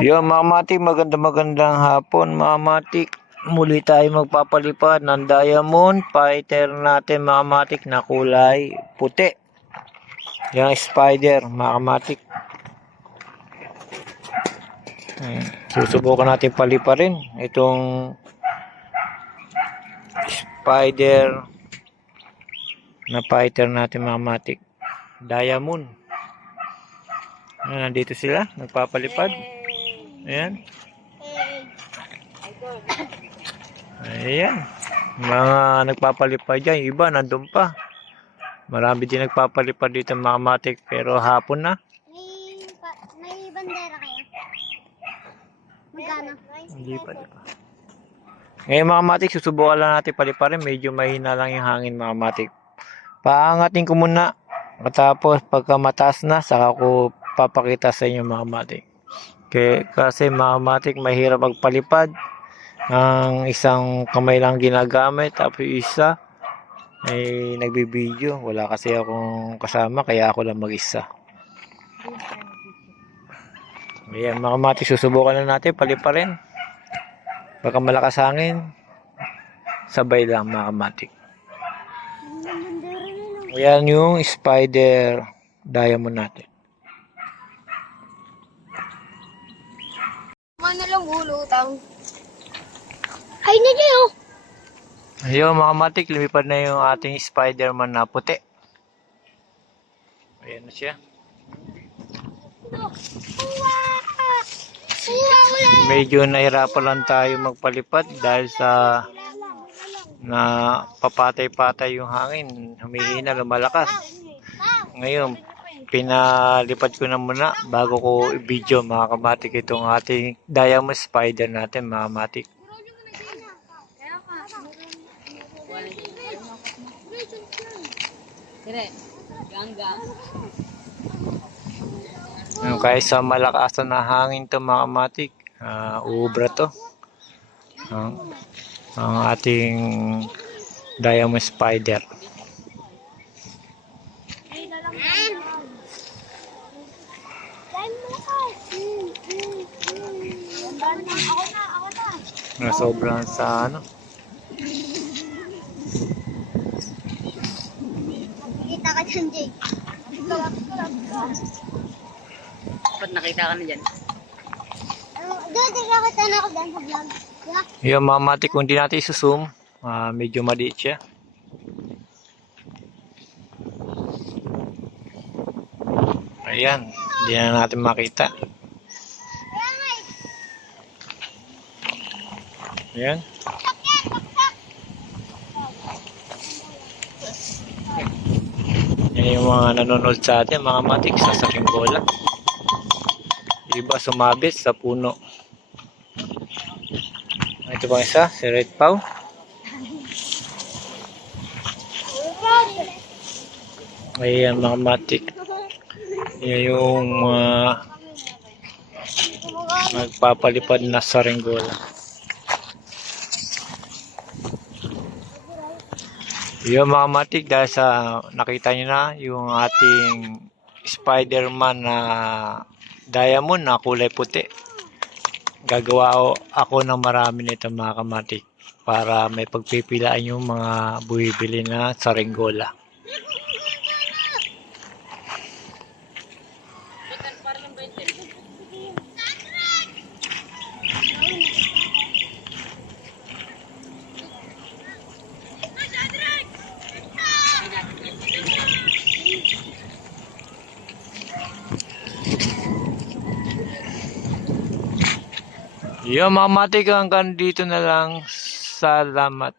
Yo, mga matik, magandang hapon, mga matik. Muli tayo magpapalipad ng Diamond Fighter natin, mga matik, na kulay puti. Yung spider, mga matik. Susubukan natin paliparin itong spider na fighter natin, mga matik. Diamond. Nandito sila, nagpapalipad. Ayan. Ayan. Mga nagpapalipad dyan. Iba, nandun pa. Marami din nagpapalipad dito, mga matik. Pero hapon na. May bandera kayo? Magkano? Hindi pa, di pa. Ngayon, mga matik, susubukan lang natin paliparin. Medyo mahina lang yung hangin, mga matik. Paangatin ko muna. Tapos, pagka mataas na, saka ko papakita sa inyo, mga matik. Kasi mga matik, mahirap magpalipad. Ang isang kamay lang ginagamit, tapos isa ay nagbibideo. Wala kasi akong kasama, kaya ako lang mag-isa. Ayan, mga matik, susubukan na natin paliparin. Baka malakas hangin, sabay lang, mga matik. Ayan yung spider diamond natin. Ano lang ulutang? Ay na dyan oh! Ayun, mga matik, lumipad na yung ating Spider-Man na puti. Ayan na siya. Medyo nahirapan lang tayo magpalipad dahil sa na papatay-patay yung hangin. Humihina, lumalakas. Ngayon, pinalipad ko na muna bago ko i-video, mga kamatik, itong ating Diamond Spider natin, mga matik. Kahit sa malakasan na hangin to, mga matik, uubra to ang ating Diamond Spider. Sobrang sa ano. Kita ka dyan, Jay. Ba't nakita ka na dyan? Doon, nakakita na ako dyan sa vlog. Yung mga matik, kung di natin isusum, medyo maliit siya. Ayan, hindi na natin makita. Ayan. Yan yung mga nanonood sa atin, mga matik, sa saking bola. Iba sumabit sa puno. Ito bang isa? Si Red Pau. Ayan, mga matik. Yan yung nagpapalipad na sarenggola. Yung mga matik, dahil sa nakita nyo na yung ating Spider-Man na diamond na kulay puti. Gagawa ako ng marami nito, mga kamatik, para may pagpipilaan yung mga buwibili na sarenggola. Yung mga matik, hanggang dito na lang. Salamat.